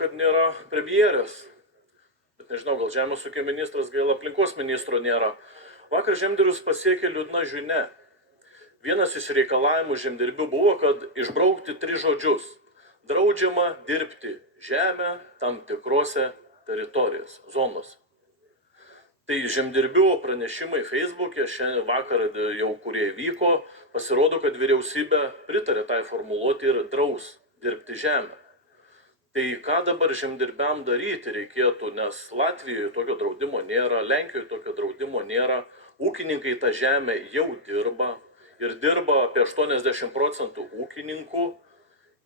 kad nėra premjerės. Bet nežinau, gal žemės ūkio ministras, gal aplinkos ministro nėra. Vakar žemdirbius pasiekė liūdna žinia. Vienas iš reikalavimų žemdirbių buvo, kad išbraukti 3 žodžius. Draudžiama dirbti žemę tam tikrose teritorijose, zonose. Tai žemdirbių pranešimai Facebook'e šiandien vakar jau kurie vyko, pasirodo, kad vyriausybė pritarė tai formuluoti ir draus dirbti žemę. Tai ką dabar žemdirbiam daryti reikėtų, nes Latvijoje tokio draudimo nėra, Lenkijoje tokio draudimo nėra, ūkininkai tą žemę jau dirba ir dirba apie 80% ūkininkų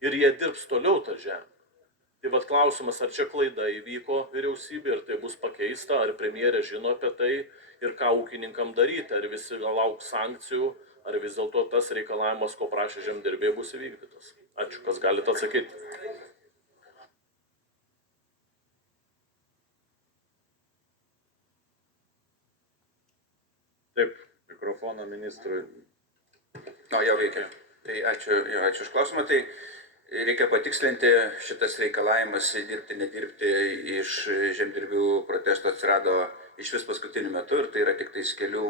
ir jie dirbs toliau tą žemę. Tai vat klausimas, ar čia klaida įvyko vyriausybė ir tai bus pakeista, ar premjerė žino apie tai ir ką ūkininkam daryti, ar visi lauks sankcijų, ar vis dėlto tas reikalavimas, ko prašė žemdirbiai, bus įvykdytas. Ačiū, kas galite atsakyti. Taip, mikrofoną ministrui. Jau veikia. Tai ačiū už klausimą. Tai reikia patikslinti, šitas reikalavimas dirbti, nedirbti iš žemdirbių protesto atsirado iš vis paskutiniu metu ir tai yra tik tais kelių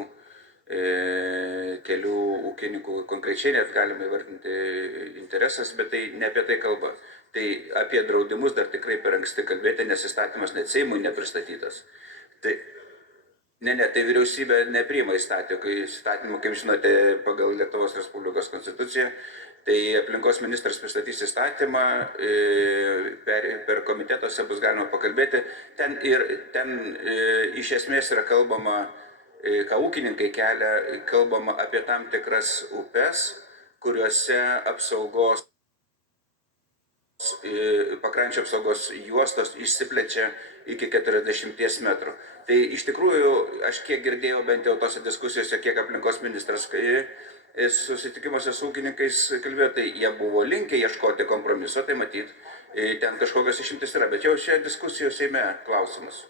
ūkininkų konkrečiai, net galima įvardinti interesas, bet tai ne apie tai kalba. Tai apie draudimus dar tikrai per anksti kalbėti, nes įstatymas net Seimui nepristatytas. Tai vyriausybė nepriima įstatymų, kaip žinote, pagal Lietuvos Respublikos konstituciją. Tai aplinkos ministras pristatys įstatymą, per komitetuose bus galima pakalbėti. Ten iš esmės yra kalbama, ką ūkininkai kelia, kalbama apie tam tikras upes, kuriuose pakrančio apsaugos juostos išsiplečia iki 40 metrų. Tai iš tikrųjų, aš kiek girdėjau bent jau tose diskusijose, kiek aplinkos ministras susitikimuose su ūkininkais kalbėjo, tai jie buvo linkę ieškoti kompromiso, tai matyt, ten kažkokios išimtis yra, bet jau šioje diskusijoje Seime klausimas.